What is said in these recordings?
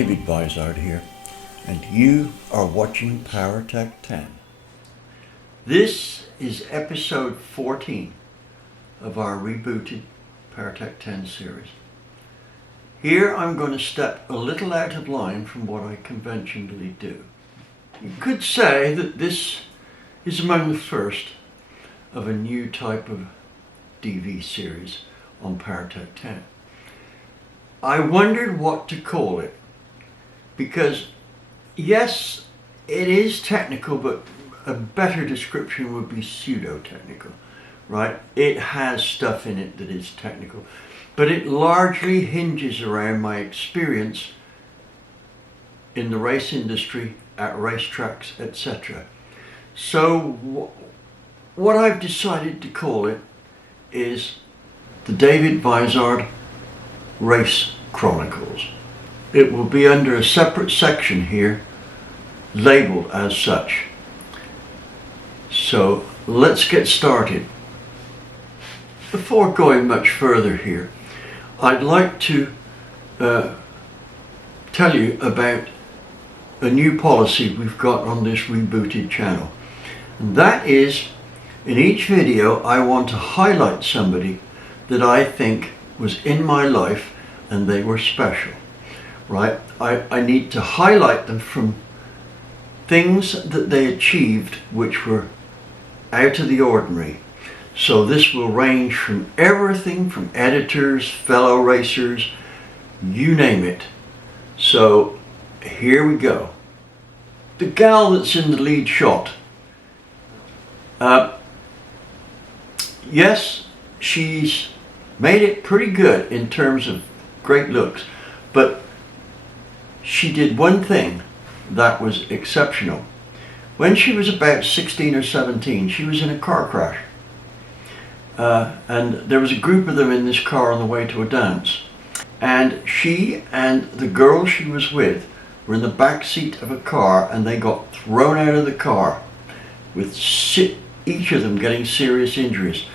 David Vizard here, and you are watching PowerTec 10. This is episode 14 of our rebooted PowerTec 10 series. Here I'm going to step a little out of line from what I conventionally do. You could say that this is among the first of a new type of DV series on PowerTec 10. I wondered what to call it, because yes, it is technical, but a better description would be pseudo-technical, right? It has stuff in it that is technical, but it largely hinges around my experience in the race industry, at racetracks, etc. So what I've decided to call it is the David Vizard Race Chronicles. It will be under a separate section here, labeled as such. So let's get started. Before going much further here, I'd like to tell you about a new policy we've got on this rebooted channel. And that is, in each video I want to highlight somebody that I think was in my life and they were special. Right? I need to highlight them from things that they achieved which were out of the ordinary. So this will range from everything from editors, fellow racers, you name it. So here we go. The gal that's in the lead shot. Yes, she's made it pretty good in terms of great looks, but she did one thing that was exceptional. When she was about 16 or 17, she was in a car crash. And there was a group of them in this car on the way to a dance. And she and the girl she was with were in the back seat of a car, and they got thrown out of the car with each of them getting serious injuries.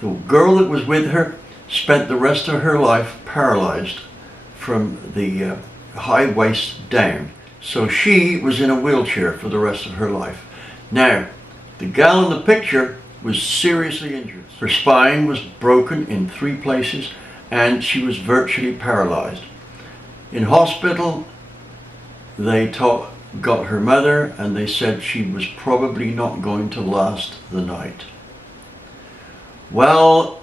The girl that was with her spent the rest of her life paralyzed from the high waist down. So she was in a wheelchair for the rest of her life. Now, the gal in the picture was seriously injured. Her spine was broken in 3 places and she was virtually paralyzed. In hospital, they got her mother and they said she was probably not going to last the night. Well,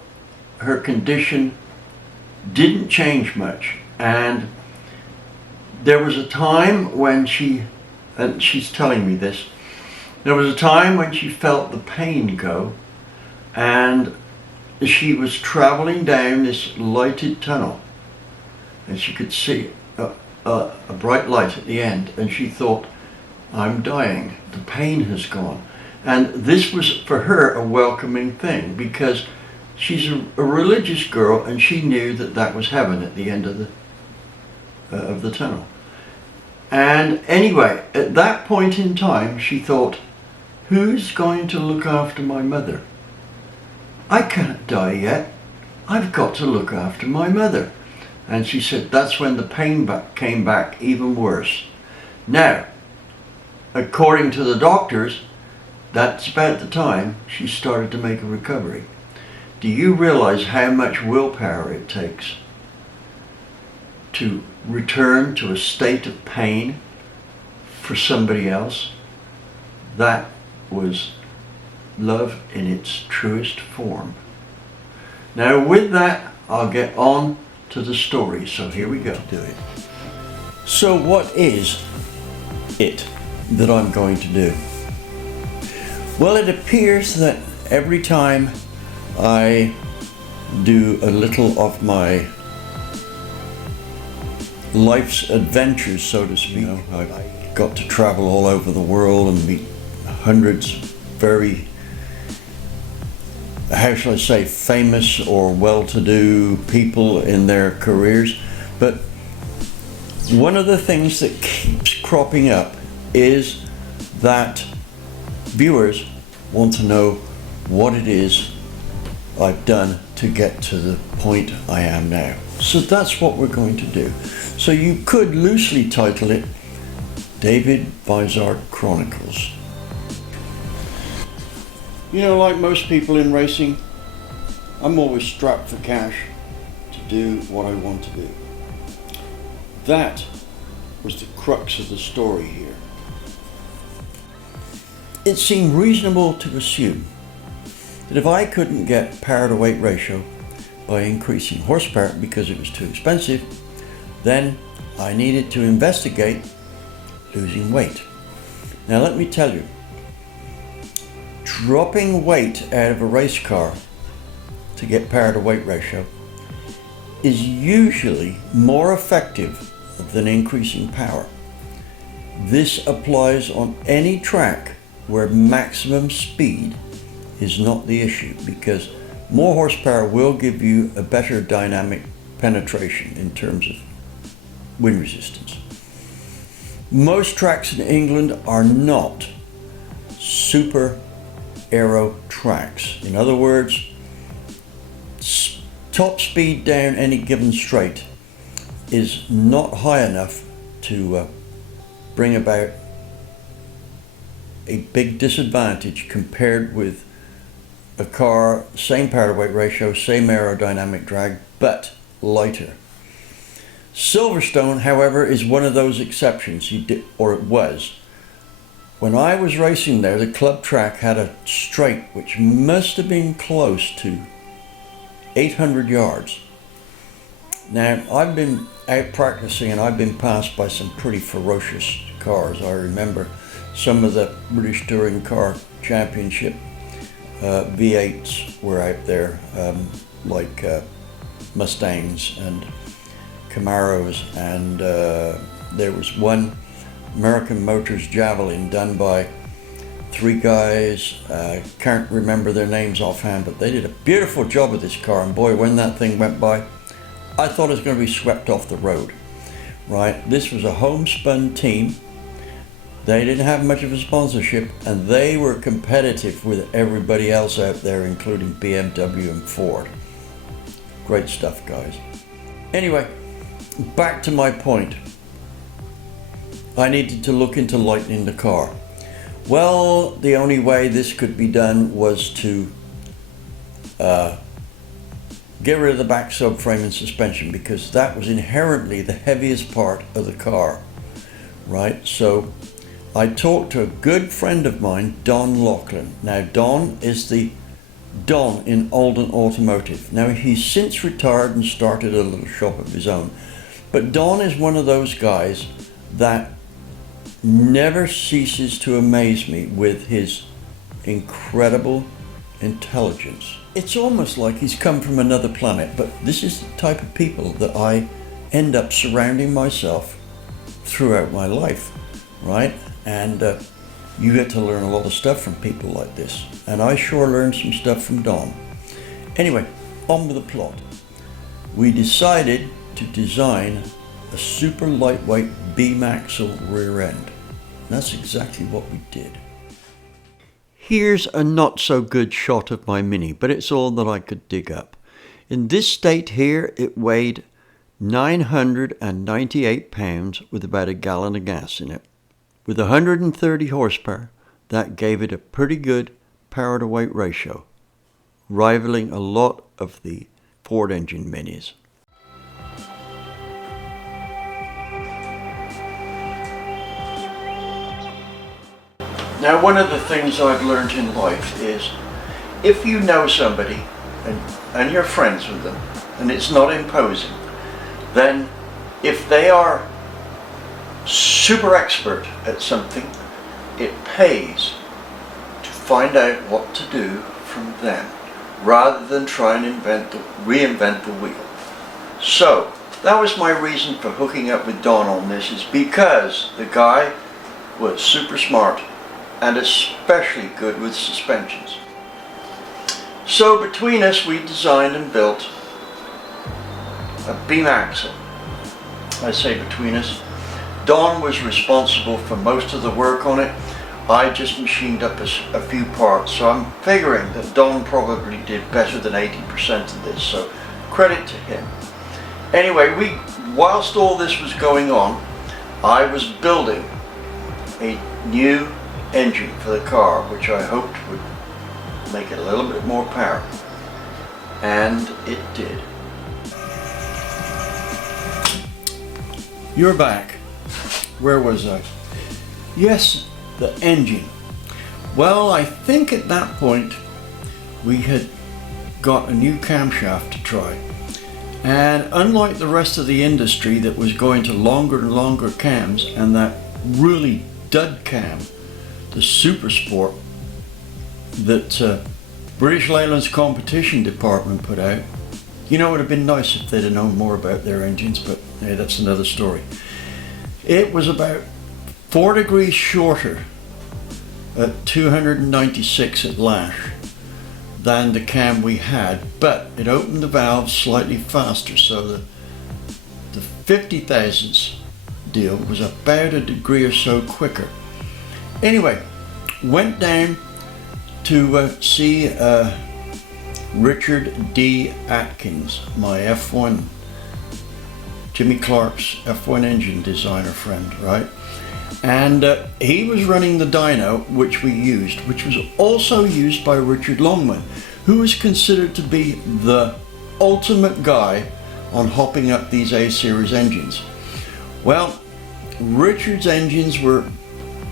her condition didn't change much, and there was a time when and she's telling me this, there was a time when she felt the pain go, and she was traveling down this lighted tunnel, and she could see a bright light at the end, and she thought, I'm dying, the pain has gone. And this was for her a welcoming thing, because she's a religious girl, and she knew that that was heaven at the end of the tunnel. And anyway, at that point in time, she thought, who's going to look after my mother? I can't die yet. I've got to look after my mother. And she said that's when the pain came back even worse. Now, according to the doctors, that's about the time she started to make a recovery. Do you realize how much willpower it takes to return to a state of pain for somebody else? That was love in its truest form. Now with that, I'll get on to the story. So here we go. Do it. So what is it that I'm going to do? Well, it appears that every time I do a little of my life's adventures, so to speak, I've got to travel all over the world and meet hundreds very, how shall I say, famous or well-to-do people in their careers. But one of the things that keeps cropping up is that viewers want to know what it is I've done to get to the point I am now. So that's what we're going to do. So you could loosely title it David Vizard Chronicles. You know, like most people in racing, I'm always strapped for cash to do what I want to do. That was the crux of the story here. It seemed reasonable to assume that if I couldn't get power to weight ratio by increasing horsepower because it was too expensive, then I needed to investigate losing weight. Now let me tell you, dropping weight out of a race car to get power to weight ratio is usually more effective than increasing power. This applies on any track where maximum speed is not the issue, because more horsepower will give you a better dynamic penetration in terms of wind resistance. Most tracks in England are not super aero tracks. In other words, top speed down any given straight is not high enough to bring about a big disadvantage compared with a car, same power to weight ratio, same aerodynamic drag, but lighter. Silverstone, however, is one of those exceptions, or it was. When I was racing there, the club track had a straight which must have been close to 800 yards. Now, I've been out practicing and I've been passed by some pretty ferocious cars. I remember some of the British Touring Car Championship V8s were out there, like Mustangs and Camaros, and there was one American Motors Javelin done by three guys. Can't remember their names offhand, but they did a beautiful job of this car, and boy, when that thing went by, I thought it was going to be swept off the road. Right, this was a homespun team. They didn't have much of a sponsorship, and they were competitive with everybody else out there, including BMW and Ford. Great stuff, guys. Anyway, back to my point. I needed to look into lightening the car. Well, the only way this could be done was to get rid of the back subframe and suspension, because that was inherently the heaviest part of the car, right? So I talked to a good friend of mine, Don Laughlin. Now, Don is the Don in Alden Automotive. Now, he's since retired and started a little shop of his own. But Don is one of those guys that never ceases to amaze me with his incredible intelligence. It's almost like he's come from another planet, but this is the type of people that I end up surrounding myself throughout my life, right? And you get to learn a lot of stuff from people like this. And I sure learned some stuff from Don. Anyway, on with the plot. We decided to design a super lightweight beam axle rear end. That's exactly what we did. Here's a not so good shot of my Mini, but it's all that I could dig up. In this state here, it weighed 998 pounds with about a gallon of gas in it. With 130 horsepower, that gave it a pretty good power to weight ratio, rivaling a lot of the Ford engine Minis. Now, one of the things I've learned in life is if you know somebody and you're friends with them and it's not imposing, then if they are super expert at something, it pays to find out what to do from them rather than try and reinvent the wheel. So that was my reason for hooking up with Don on this, is because the guy was super smart and especially good with suspensions. So between us, we designed and built a beam axle. I say between us. Don was responsible for most of the work on it. I just machined up a few parts, so I'm figuring that Don probably did better than 80% of this, so credit to him. Anyway, we whilst all this was going on, I was building a new engine for the car, which I hoped would make it a little bit more power, and it did. You're back. Where was I? Yes, the engine. Well, I think at that point we had got a new camshaft to try, and unlike the rest of the industry that was going to longer and longer cams and that really dud cam, the Super Sport that British Leyland's competition department put out, you know, it would have been nice if they'd have known more about their engines, but hey, that's another story. It was about 4 degrees shorter at 296 at lash than the cam we had, but it opened the valves slightly faster, so the 50 thousandths deal was about a degree or so quicker. Anyway, went down to see Richard D. Atkins, my F1, Jimmy Clark's F1 engine designer friend, right? And he was running the dyno which we used, which was also used by Richard Longman, who was considered to be the ultimate guy on hopping up these A-series engines. Well, Richard's engines were,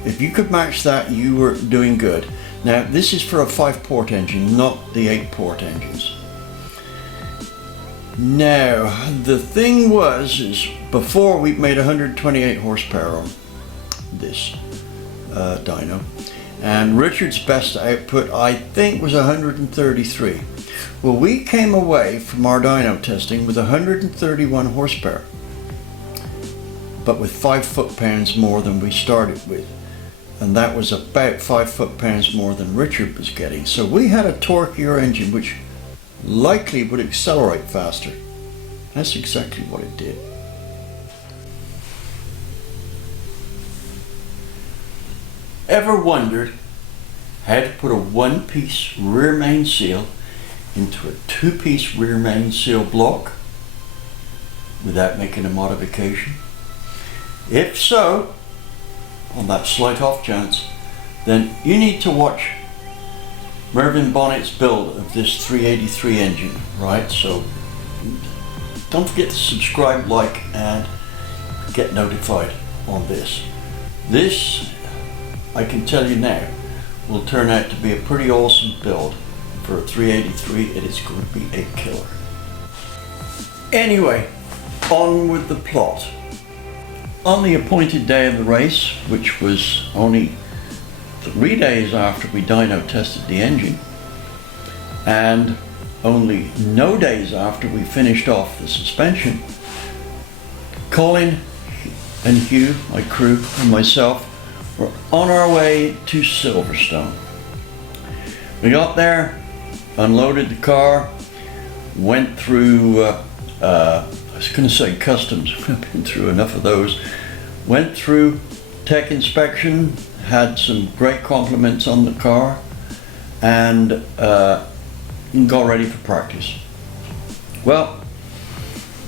if you could match that, you were doing good. Now, this is for a 5-port engine, not the 8-port engines. Now, the thing was, is before we made 128 horsepower on this dyno, and Richard's best output, I think, was 133. Well, we came away from our dyno testing with 131 horsepower, but with 5 foot-pounds more than we started with. And that was about 5 foot-pounds more than Richard was getting. So we had a torquier engine which likely would accelerate faster. That's exactly what it did. Ever wondered how to put a 1-piece rear main seal into a 2-piece rear main seal block without making a modification? If so, on that slight off chance, then you need to watch Mervyn Bonnet's build of this 383 engine, right? So don't forget to subscribe, like, and get notified on this. This, I can tell you now, will turn out to be a pretty awesome build for a 383. It is going to be a killer. Anyway, on with the plot. On the appointed day of the race, which was only 3 days after we dyno tested the engine, and only no days after we finished off the suspension, Colin and Hugh, my crew, and myself were on our way to Silverstone. We got there, unloaded the car, went through I was going to say customs, we've been through enough of those. Went through tech inspection, had some great compliments on the car, and got ready for practice. Well,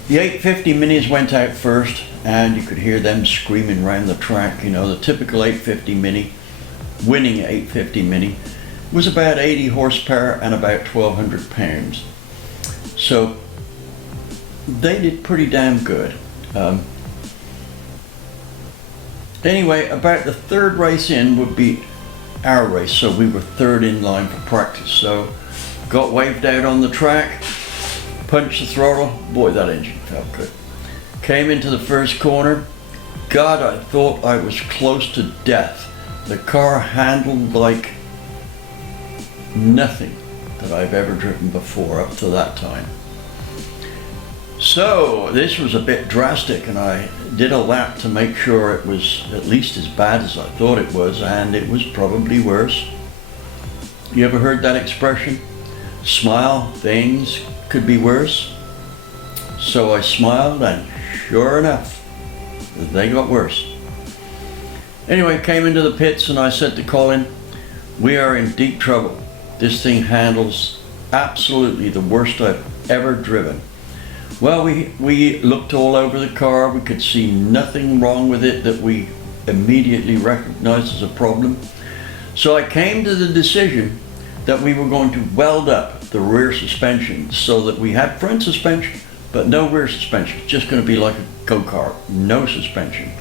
the 850 minis went out first, and you could hear them screaming around the track. You know, the typical 850 mini, winning 850 mini, was about 80 horsepower and about 1,200 pounds. So they did pretty damn good. Anyway, about the third race in would be our race, so we were third in line for practice. So got waved out on the track, punched the throttle. Boy, that engine felt good. Came into the first corner. God, I thought I was close to death. The car handled like nothing that I've ever driven before up to that time. So this was a bit drastic, and I did a lap to make sure it was at least as bad as I thought it was, and it was probably worse. You ever heard that expression? Smile, things could be worse. So I smiled, and sure enough, they got worse. Anyway, came into the pits, and I said to Colin, we are in deep trouble. This thing handles absolutely the worst I've ever driven. Well, we looked all over the car. We could see nothing wrong with it that we immediately recognized as a problem. So I came to the decision that we were going to weld up the rear suspension so that we had front suspension, but no rear suspension. It's just going to be like a go-kart, no suspension.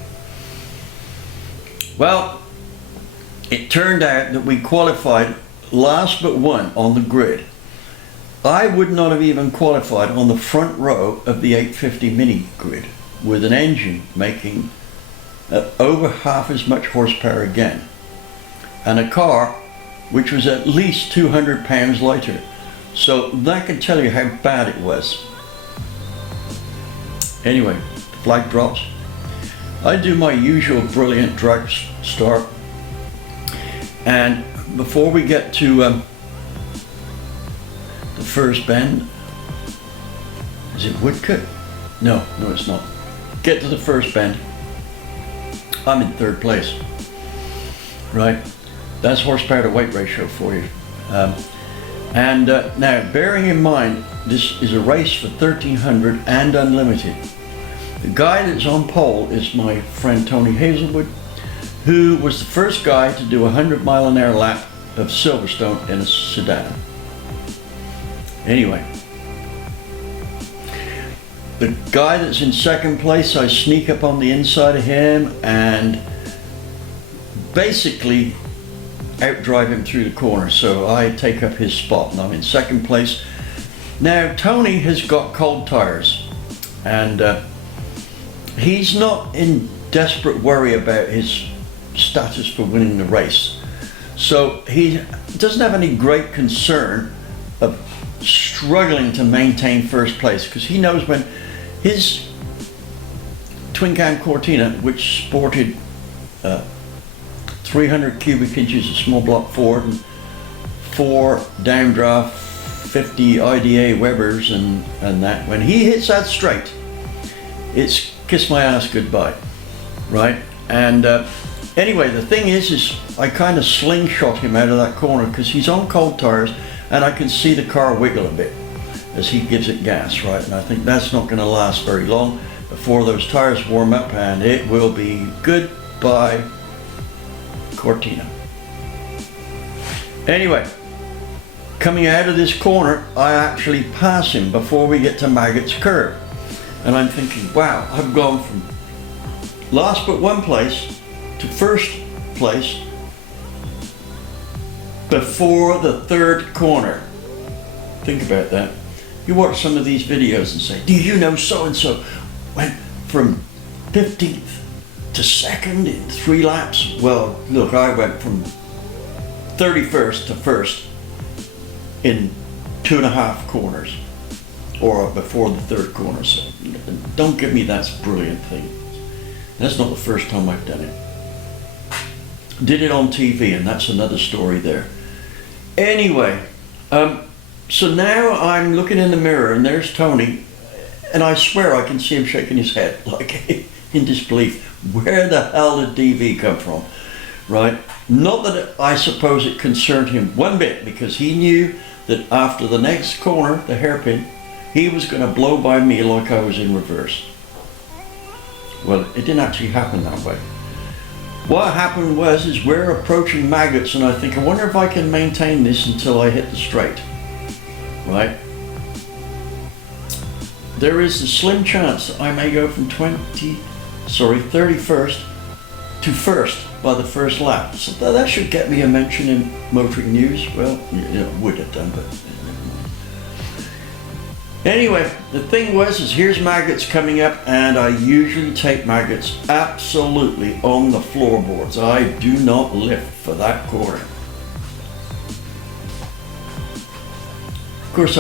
Well, it turned out that we qualified last but one on the grid. I would not have even qualified on the front row of the 850 mini grid with an engine making over half as much horsepower again, and a car which was at least 200 pounds lighter. So that can tell you how bad it was. Anyway, flag drops. I do my usual brilliant drag start, and before we get to the first bend, is it Woodcut? No, it's not. Get to the first bend, I'm in third place. Right, that's horsepower to weight ratio for you. Now, bearing in mind, this is a race for 1300 and unlimited. The guy that's on pole is my friend Tony Hazelwood, who was the first guy to do a 100-mile-an-hour lap of Silverstone in a sedan. Anyway, the guy that's in second place, I sneak up on the inside of him and basically outdrive him through the corner, so I take up his spot and I'm in second place. Now Tony has got cold tires, and he's not in desperate worry about his status for winning the race, so he doesn't have any great concern of struggling to maintain first place, because he knows when his twin cam Cortina, which sported 300 cubic inches of small block Ford and 4 downdraft 50 IDA Webers and that, when he hits that straight, it's kiss my ass goodbye, right? And anyway, the thing is I kind of slingshot him out of that corner because he's on cold tires, and I can see the car wiggle a bit as he gives it gas, right? And I think that's not going to last very long before those tires warm up, and it will be goodbye Cortina. Anyway, coming out of this corner, I actually pass him before we get to Maggot's Curve. And I'm thinking, wow, I've gone from last but one place to first place before the third corner. Think about that. You watch some of these videos and say, do you know so-and-so went from 15th to second in 3 laps? Well, look, I went from 31st to first in 2.5 corners, or before the third corner. So don't give me that brilliant thing. That's not the first time I've done it. Did it on TV, and that's another story there. Anyway, so now I'm looking in the mirror and there's Tony, and I swear I can see him shaking his head like in disbelief. Where the hell did DV come from, right? Not that I suppose it concerned him one bit, because he knew that after the next corner, the hairpin, he was going to blow by me like I was in reverse. Well, it didn't actually happen that way. What happened was we're approaching Maggot's, and I think, I wonder if I can maintain this until I hit the straight, right? There is a slim chance that I may go from 31st to first by the first lap. So that should get me a mention in motoring news. Well, would have done, but never mind. Anyway, the thing was here's Maggot's coming up, and I usually take Maggot's absolutely on the floorboards. I do not lift for that corner. Of course,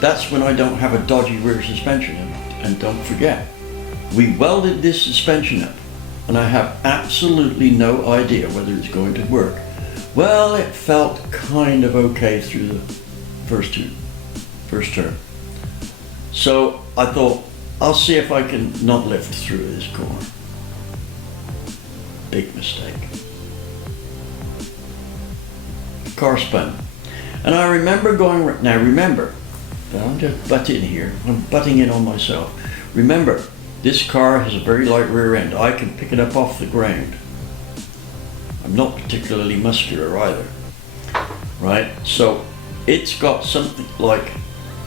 that's when I don't have a dodgy rear suspension. And don't forget, we welded this suspension up, and I have absolutely no idea whether it's going to work. Well, it felt kind of okay through the first turn. So I thought, I'll see if I can not lift through this corner. Big mistake. Car spun. And I remember going, now remember, I'm just butting here. I'm butting in on myself. Remember, this car has a very light rear end. I can pick it up off the ground. I'm not particularly muscular either, right? So it's got something like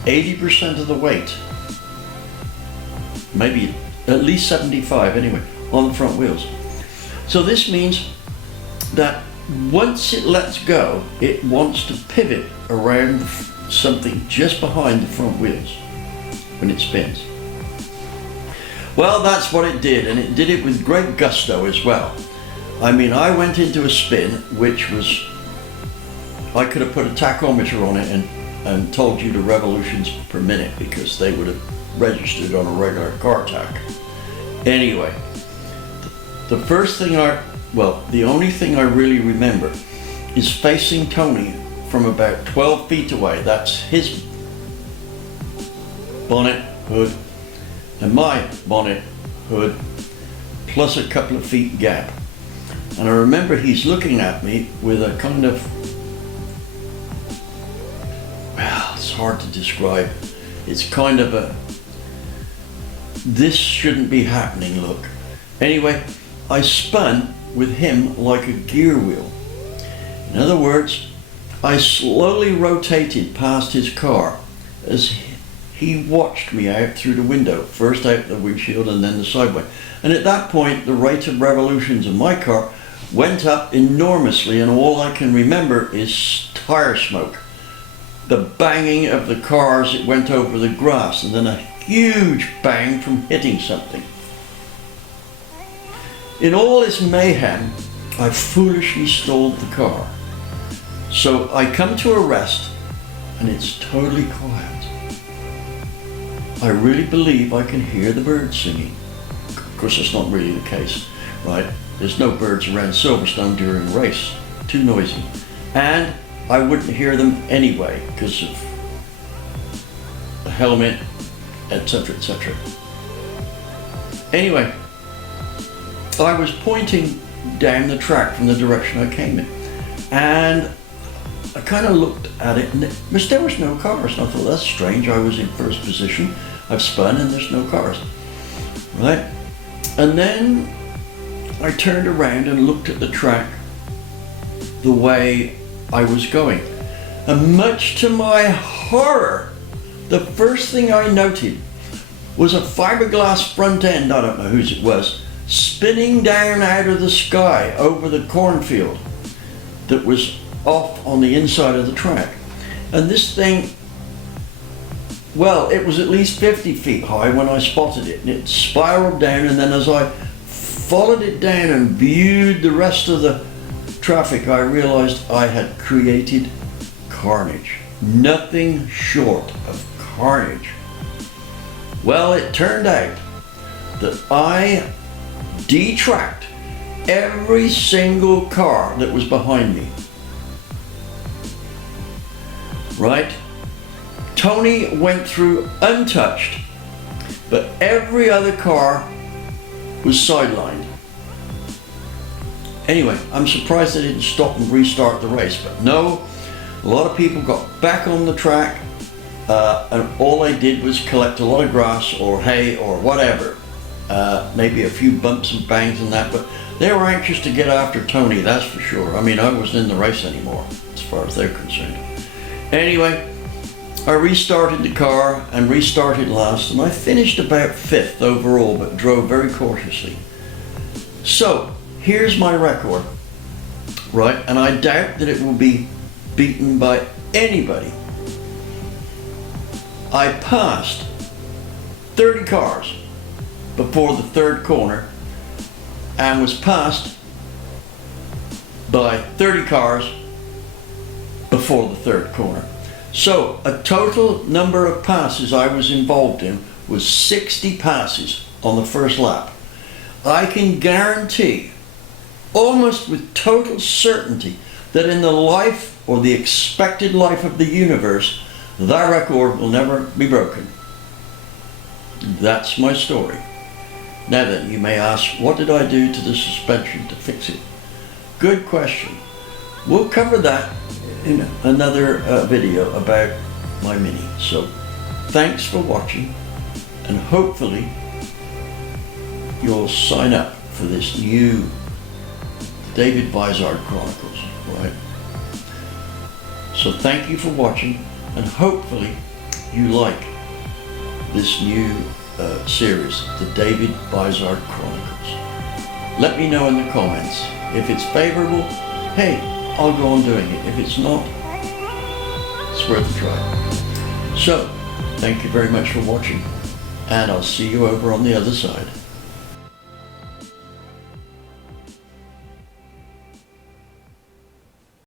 80% of the weight, maybe at least 75 anyway, on the front wheels. So this means that once it lets go, it wants to pivot around something just behind the front wheels when it spins. Well, that's what it did, and it did it with great gusto as well. I mean, I went into a spin, which was, I could have put a tachometer on it and told you the revolutions per minute, because they would have registered on a regular car tach. Anyway, the first thing the only thing I really remember is facing Tony from about 12 feet away. That's his bonnet, hood, and my bonnet, hood, plus a couple of feet gap. And I remember he's looking at me with a kind of, well, it's hard to describe. It's kind of a, this shouldn't be happening look. Anyway, I spun with him like a gear wheel. In other words, I slowly rotated past his car as he watched me out through the window, first out the windshield and then the sideway. And at that point, the rate of revolutions of my car went up enormously, and all I can remember is tire smoke. The banging of the car as it went over the grass, and then a huge bang from hitting something. In all this mayhem, I foolishly stalled the car. So I come to a rest, and it's totally quiet. I really believe I can hear the birds singing. Of course, that's not really the case, right? There's no birds around Silverstone during a race, too noisy. And I wouldn't hear them anyway because of the helmet, etc., etc. Anyway, I was pointing down the track from the direction I came in, and I kind of looked at it, and there was no cars, and I thought, that's strange. I was in first position, I've spun, and there's no cars, right? And then I turned around and looked at the track the way I was going, and much to my horror, the first thing I noted was a fiberglass front end, I don't know whose it was, spinning down out of the sky over the cornfield that was off on the inside of the track. And this thing, well, it was at least 50 feet high when I spotted it, and it spiraled down, and then as I followed it down and viewed the rest of the traffic, I realized I had created carnage. Nothing short of carnage. Well, it turned out that I detracked every single car that was behind me. Right? Tony went through untouched, but every other car was sidelined. Anyway, I'm surprised they didn't stop and restart the race, but no, a lot of people got back on the track, and all they did was collect a lot of grass or hay or whatever, maybe a few bumps and bangs and that, but they were anxious to get after Tony, that's for sure. I mean, I wasn't in the race anymore, as far as they're concerned. Anyway, I restarted the car and restarted last, and I finished about 5th overall, but drove very cautiously. So, here's my record, right? And I doubt that it will be beaten by anybody. I passed 30 cars before the third corner and was passed by 30 cars before the third corner. So a total number of passes I was involved in was 60 passes on the first lap. I can guarantee, almost with total certainty, that in the life or the expected life of the universe, that record will never be broken. That's my story. Now then, you may ask, what did I do to the suspension to fix it? Good question. We'll cover that in another video about my Mini. So thanks for watching, and hopefully you'll sign up for this new David Vizard Chronicles, right? So thank you for watching, and hopefully you like this new series, the David Vizard Chronicles. Let me know in the comments. If it's favorable, hey, I'll go on doing it. If it's not, it's worth a try. So, thank you very much for watching, and I'll see you over on the other side.